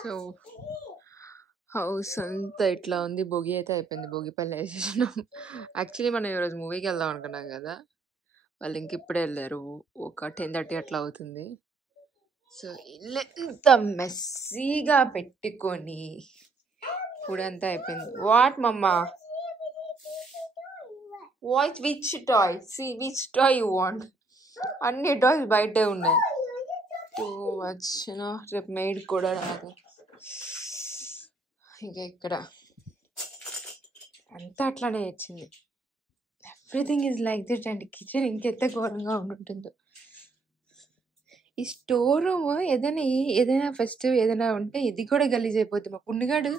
So house అంతా ఇట్లా ఉంది. భోగి అయితే అయిపోయింది. భోగి పళ్ళు వేసేసినాం. యాక్చువల్లీ మనం ఈరోజు మూవీకి వెళ్దాం అనుకున్నాం కదా, వాళ్ళు ఇంక ఇప్పుడే వెళ్ళారు. ఒక 10:30 అట్లా అవుతుంది. సో ఇల్లు ఎంత మెస్సీగా పెట్టుకొని ఫుడ్ అంతా అయిపోయింది. What mamma? What which toy? See which toy you want? అన్ని టాయ్స్ బయటే ఉన్నాయి. టూ వచ్చిన రేపు మెయిడ్ కూడా రాదు. ఇక ఇక్కడ అంతా అట్లానే వచ్చింది. Everything is like that and kitchen ఇంకెంత ఘోరంగా ఉంటుందో. ఈ స్టోర్ రూమ్ ఏదైనా ఫెస్టివ్ ఏదైనా ఉంటే ఇది కూడా గలీజ్ అయిపోతుంది. మా పుణ్యగాడు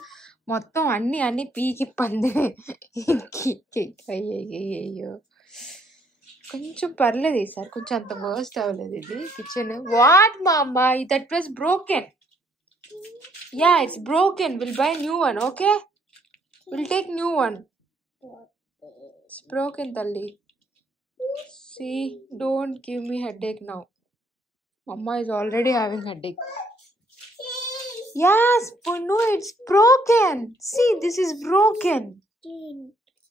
మొత్తం అన్ని పీకి పందే. అయ్యో కొంచెం పర్లేదు ఈసారి, కొంచెం అంత వర్స్ట్ అవ్వలేదు ఇది కిచెన్. వాట్ మా అమ్మ, that was broken. Yeah it's broken. Will buy new one. Okay, will take new one. It's broken తల్లి. See, don't give me headache now. Mama is already having headache. Yes, no, it's broken. See, this is broken.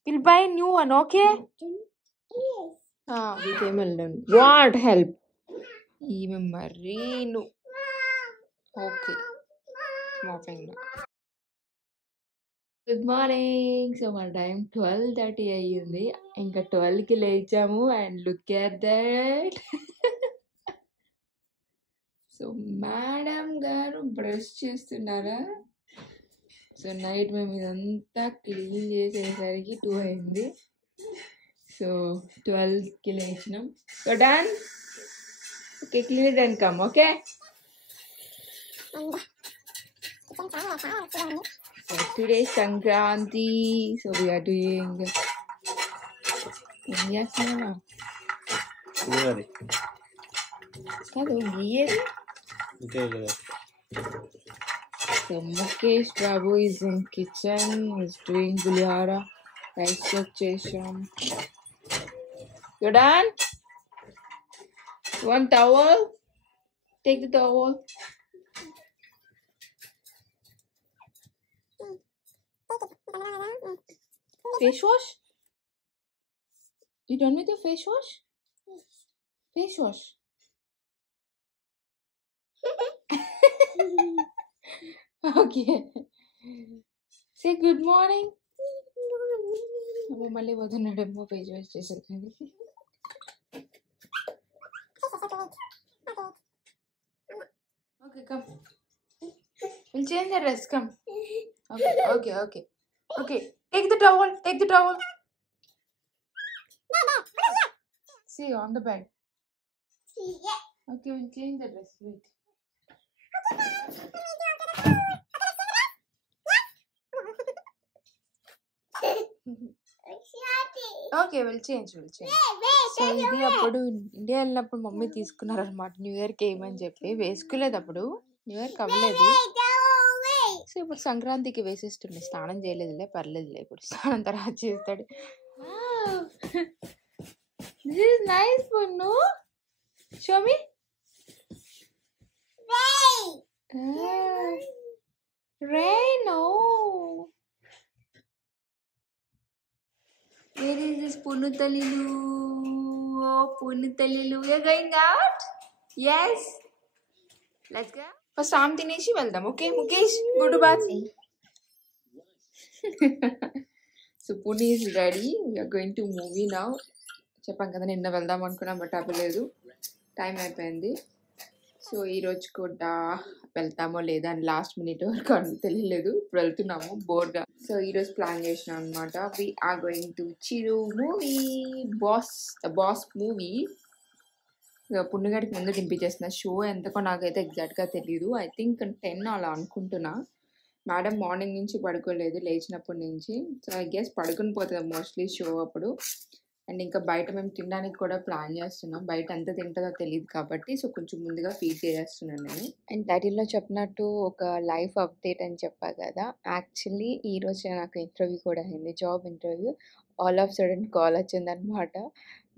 We'll buy a new one, okay? We came alone. What help? Even Marino. Okay. Mopping now. Good morning. So మన time 12:30 అయ్యింది. ఇంకా 12కి లేచాము. And look at that. So madam గారు brush చేస్తున్నారా? So night మేము ఇదంతా clean చేసేసరికి 2 అయింది. సో 12కి లేచినాం. So done. Okay, clean it and come. Okay, today is Sankranti, so we are doing India cinema. Kado giyeri. So Mukesh Babu is in kitchen. He's doing gulihara. Rice cook chesham. You done? You want towel? Take the towel. Face wash? You done with your face wash? Face wash. Okay. Say good morning. మళ్ళీ వదలడేమో face wash చేసేది. Okay, come. We'll change the dress. Come. Okay. Take the towel. See, on the bed. Okay, we'll change the dress. Wait. Okay, we'll change. So ఇది అప్పుడు India వెళ్ళినప్పుడు mummy తీసుకున్నారనమాట new ఇయర్కి ఏమని చెప్పి. వేసుకోలేదు అప్పుడు, న్యూ ఇయర్కి అవ్వలేదు. సో ఇప్పుడు సంక్రాంతికి వేసేస్తుండే. స్నానం చేయలేదులే, పర్లేదులే, ఇప్పుడు స్నానం తర్వాత చేస్తాడు. This is nice పున్ను. Show me. Rain. Oh. Where is this Punu Talilu? Oh, Punu Talilu. We are going out? Yes. Let's go. First, Am Tineshi veldam. Okay, Mukesh, go to bath. So Punu is ready. We are going to movie now. చెప్పాం కదా నిన్న వెళ్దాం అనుకున్నాం, but అవ్వలేదు, time అయిపోయింది. So ఈరోజు కూడా వెళ్తామో లేదా అని లాస్ట్ మినిట్ వరకు అని తెలియలేదు. ఇప్పుడు వెళ్తున్నాము బోర్గా. సో ఈరోజు ప్లాన్ చేసినాం అనమాట. We are going to Chiru movie, boss movie. పుణ్యగాడికి ముందు దింపించేసిన. షో ఎంతకో నాకైతే ఎగ్జాక్ట్గా తెలియదు. ఐ థింక్ 10 అలా అనుకుంటున్నా. మేడం మార్నింగ్ నుంచి పడుకోలేదు, లేచినప్పటి నుంచి. సో ఐ గెస్ పడుకుని పోతుంది మోస్ట్లీ షో అప్పుడు. అండ్ ఇంకా బయట మేము తినడానికి కూడా ప్లాన్ చేస్తున్నాం. బయట ఎంత తింటుందో తెలియదు కాబట్టి సో కొంచెం ముందుగా ఫీడ్ చేస్తున్నాను నేను. అండ్ టైటిల్లో చెప్పినట్టు ఒక లైఫ్ అప్డేట్ అని చెప్పా కదా, యాక్చువల్లీ ఈరోజు నాకు ఇంటర్వ్యూ కూడా అయింది, job interview. All of sudden call వచ్చిందనమాట.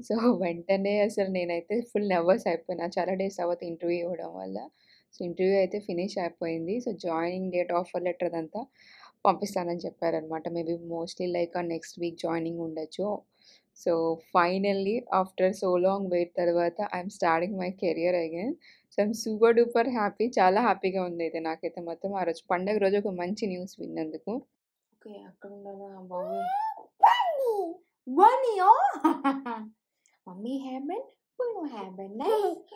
సో వెంటనే అసలు నేనైతే ఫుల్ నర్వస్ అయిపోయినా, చాలా డేస్ తర్వాత ఇంటర్వ్యూ ఇవ్వడం వల్ల. సో ఇంటర్వ్యూ అయితే ఫినిష్ అయిపోయింది. So joining date, offer letter అదంతా పంపిస్తానని చెప్పారనమాట. Maybe mostly like next week joining ఉండొచ్చు. So finally after so long wait తర్వాత I'm starting my career again. So I'm super duper happy. చాలా హ్యాపీగా ఉంది అయితే నాకైతే మొత్తం ఆ రోజు పండగ రోజు ఒక మంచి న్యూస్ విన్నందుకు. ఓకే, అక్కడ ఉండాలా బాబు? Bunny, oh! Mommy heaven, Bruno heaven, nice.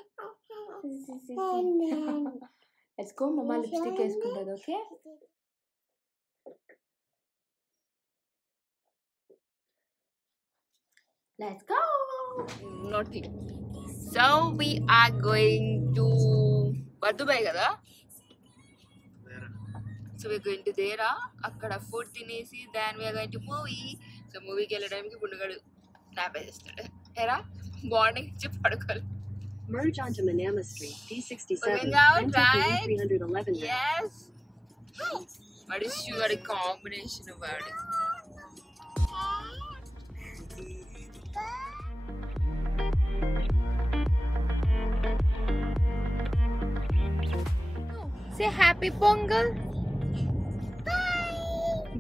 Let's go, Mama lipstick వేసుకుంటది, okay? Let's go. Naughty. So we are going to Dubai kada. So we're going to Dera. Akkada food tinesi. Then we are going to movie. So movie ki వెళ్ళే టైంకి పుండుగాడు నాపే చేస్తాడు. ఎరా morning నుంచి పడుకోవాలి. Merge onto Manama Street, D67. Going out, right? 311. Yes. What is your combination about it? Say happy Pongal.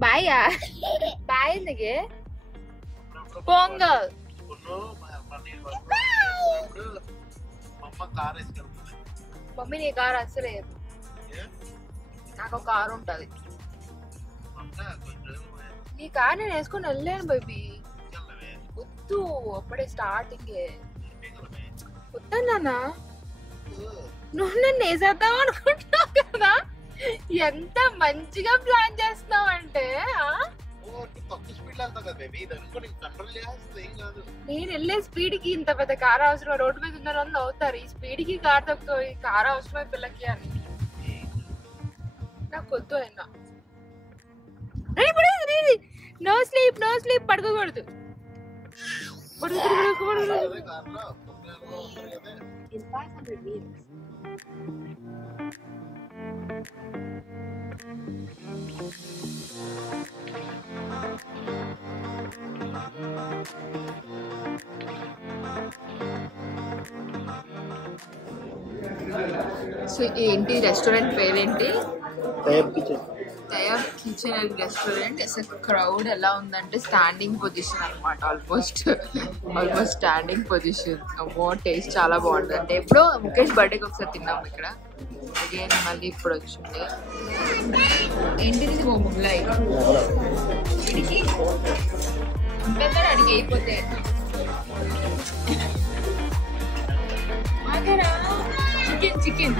Bye. Bye. Bye nige. Pongal. Mummy నీ car అసలేదు. నాకు car ఉంటుంది. నీ కారు నేను వేసుకొని వెళ్ళాను బేబీ. వద్దు, అప్పుడే స్టార్టింగ్ వద్దన్నా. నువ్వు నన్ను వేసేద్దాం అనుకుంటున్నావు కదా. ఎంత మంచిగా ప్లాన్ చేస్తున్నావు అంటే. నేను వెళ్ళే స్పీడ్ కి ఇంత పెద్ద కార్ అవసరం? రోడ్డు మీద ఉన్న వాళ్ళు అవుతారు. ఈ స్పీడ్ కి కార్ తక్కువ, ఈ కార్ అవసరమే పిల్లకి అని. నాకు వద్దు అయినా. No sleep, no sleep. పడుకోకూడదు. In 500 meters. సో ఏంటి రెస్టారెంట్ పేరేంటి? Tayyab kitchen and restaurant. అసలు క్రౌడ్ ఎలా ఉందంటే స్టాండింగ్ పొజిషన్ అనమాట. Almost standing position. టేస్ట్ చాలా బాగుంటుంది. అంటే ఎప్పుడో ముఖేష్ బర్త్డేకి ఒకసారి తిన్నాము ఇక్కడ. అగైన్ మళ్ళీ ఇప్పుడు వచ్చింది. ఏంటిది ముగ్లాయి ఇడికి ఉంటుంది. అడిగి అయిపోతే చికెన్ చికెన్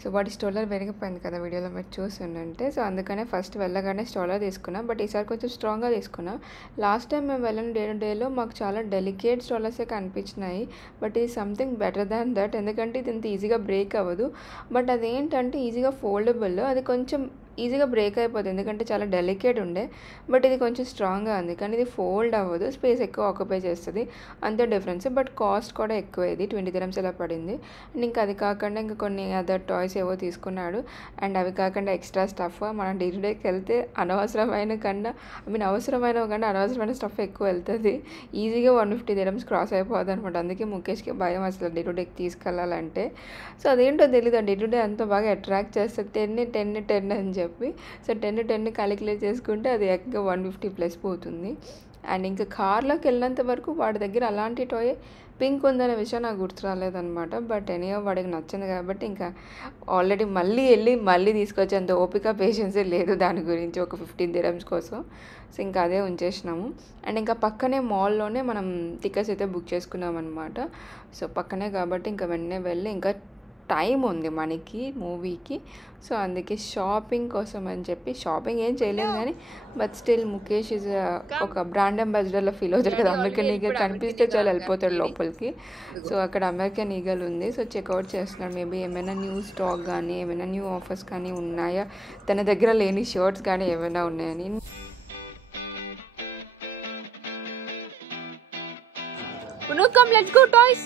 సో వాటి స్టోలర్ పెరిగిపోయింది కదా, వీడియోలో మీరు చూస్తుంటే. సో అందుకనే ఫస్ట్ వెళ్ళగానే స్టోలర్ తీసుకున్నా. బట్ ఈసారి కొంచెం స్ట్రాంగ్గా తీసుకున్నా. లాస్ట్ టైం మేము వెళ్ళిన డేలో మాకు చాలా డెలికేట్ స్టోలర్సే కనిపించినాయి. బట్ ఇది సంథింగ్ బెటర్ దాన్ దట్. ఎందుకంటే ఇది ఇంత ఈజీగా బ్రేక్ అవ్వదు. బట్ అదేంటంటే ఈజీగా ఫోల్డబుల్. అది కొంచెం ఈజీగా బ్రేక్ అయిపోతుంది ఎందుకంటే చాలా డెలికేట్ ఉండే. బట్ ఇది కొంచెం స్ట్రాంగ్గా ఉంది, కానీ ఇది ఫోల్డ్ అవ్వదు. స్పేస్ ఎక్కువ ఆక్యుపై చేస్తుంది, అంతే డిఫరెన్స్. బట్ కాస్ట్ కూడా ఎక్కువ. ఇది 20 dirhams ఇలా పడింది. అండ్ ఇంకా అది కాకుండా ఇంకా కొన్ని అదర్ టాయ్స్ ఏవో తీసుకున్నాడు. అండ్ అవి కాకుండా ఎక్స్ట్రా స్టఫ్. మనం డేకి వెళ్తే అవసరమైన కన్నా అనవసరమైన స్టఫ్ ఎక్కువ వెళ్తుంది. ఈజీగా 150 dirhams క్రాస్ అయిపోతుంది అనమాట. అందుకే ముఖేష్కి భయం అసలు డేకి తీసుకెళ్ళాలంటే. సో అదేంటో తెలీదు, డే అంత బాగా అట్రాక్ట్ చేస్తుంది. 10 అని చెప్పి. సో 10 క్యాలిక్యులేట్ చేసుకుంటే అది ఏకంగా 150+ పోతుంది. అండ్ ఇంకా కార్లోకి వెళ్ళినంత వరకు వాడి దగ్గర అలాంటి టాయ్ పింక్ ఉందనే విషయం నాకు గుర్తు రాలేదనమాట. బట్ ఎనీహౌ వాడికి నచ్చింది కాబట్టి ఇంకా ఆల్రెడీ మళ్ళీ తీసుకొచ్చేంత ఓపిక పేషెన్సే లేదు దాని గురించి ఒక 15 dirhams కోసం. సో ఇంకా అదే ఉంచేసినాము. అండ్ ఇంకా పక్కనే మాల్లోనే మనం టికెట్స్ అయితే బుక్ చేసుకున్నాం అనమాట. సో పక్కనే కాబట్టి ఇంకా వెంటనే వెళ్ళి ఇంకా టైం ఉంది మనకి మూవీకి. సో అందుకే షాపింగ్ కోసం అని చెప్పి షాపింగ్ ఏం చేయలేదు కానీ బట్ స్టిల్ ముఖేష్ ఈజ్ ఒక బ్రాండ్ అంబాసిడర్లో ఫీల్ అవుతాడు కదా. అమెరికన్ ఈగల్ కనిపిస్తే చాలా వెళ్ళిపోతాడు లోపలికి. సో అక్కడ అమెరికన్ ఈగల్ ఉంది. సో చెక్అవుట్ చేస్తున్నాడు. మేబీ ఏమైనా న్యూ స్టాక్ కానీ ఏమైనా న్యూ ఆఫర్స్ కానీ ఉన్నాయా, తన దగ్గర లేని షర్ట్స్ కానీ ఏమైనా ఉన్నాయని. Come, let's go toys.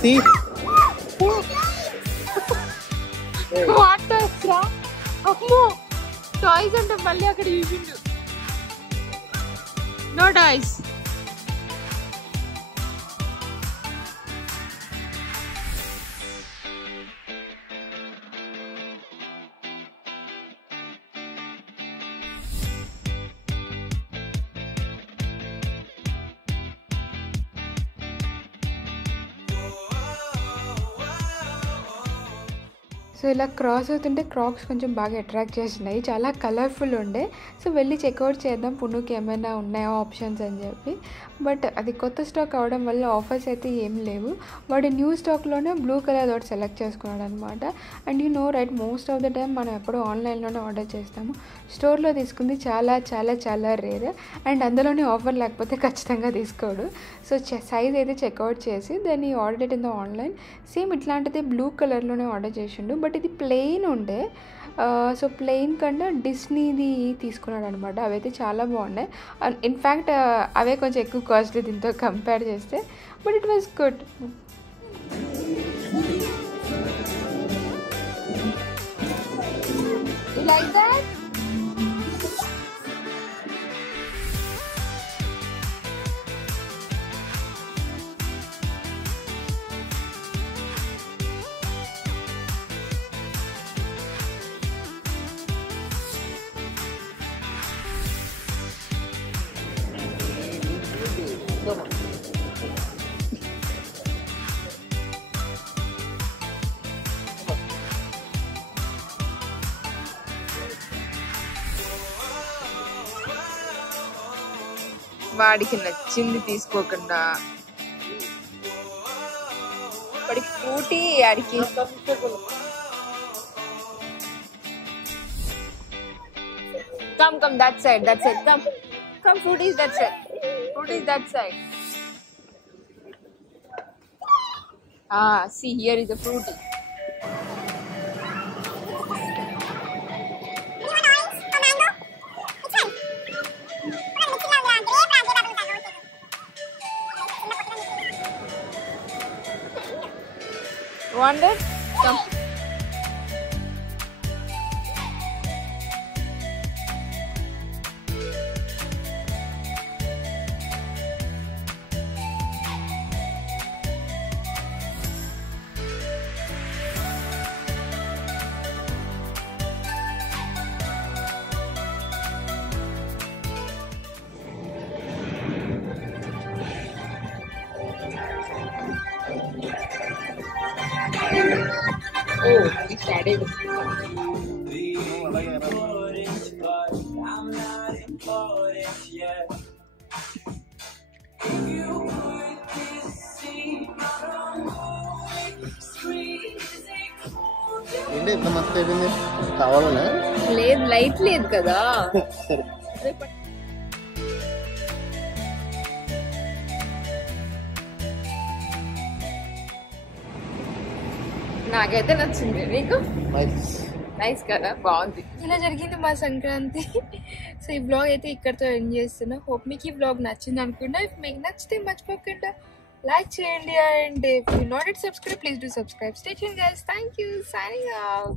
See? What the fuck? అమ్మో టాయ్స్ అంటే మళ్ళీ అక్కడ చూసిండు. No toys. సో ఇలా క్రాస్ అవుతుంటే క్రాక్స్ కొంచెం బాగా అట్రాక్ట్ చేసినాయి, చాలా కలర్ఫుల్ ఉండే. సో వెళ్ళి చెక్అవుట్ చేద్దాం పునుకి ఏమైనా ఉన్నాయో ఆప్షన్స్ అని చెప్పి. బట్ అది కొత్త స్టాక్ అవడం వల్ల ఆఫర్స్ అయితే ఏం లేవు. వాడు న్యూ స్టాక్లోనే బ్లూ కలర్ ఒకటి సెలెక్ట్ చేసుకున్నాడు అనమాట. And you know right, most of the time మనం ఎప్పుడూ ఆన్లైన్లోనే ఆర్డర్ చేస్తాము. స్టోర్లో తీసుకుంది చాలా చాలా చాలా రేర్. అండ్ అందులోనే ఆఫర్ లేకపోతే ఖచ్చితంగా తీసుకోడు. సో సైజ్ అయితే చెక్అవుట్ చేసి దాన్ని order it in the online. Same ఇట్లాంటిది బ్లూ కలర్లోనే ఆర్డర్ చేసిండు. బట్ ఇది ప్లెయిన్ ఉండే. సో ప్లెయిన్ కన్నా డిస్నీది తీసుకున్నాడు అనమాట. అవైతే చాలా బాగున్నాయి. ఇన్ఫ్యాక్ట్ అవే కొంచెం ఎక్కువ కాస్ట్లీ దీంతో కంపేర్ చేస్తే. But it was good. You like that? వాడికి నచ్చింది తీసుకోకుండా వాడికి ఫ్రూటీ ఆడికి come that side come fruities that side see here is a fruity. Want it? Come. Oh, we started. ఏంటి ఇంత మస్తు అయిపోయింది కావాలనే లేదు లైట్ లేదు కదా. సరే నాకైతే నచ్చింది. నీకు? నైస్ నైస్ కదా, బాగుంది. ఇలా జరిగింది మా సంక్రాంతి. సో ఈ బ్లాగ్ అయితే ఇక్కడితో ఎండ్ చేస్తున్నా. హోప్ మీకు ఈ బ్లాగ్ నచ్చింది అనుకున్నా. ఇఫ్ మీకు నచ్చితే మర్చిపోకుండా లైక్ చేయండి, and if you not yet subscribe, please do subscribe. Stay tuned guys. Thank you. Signing out.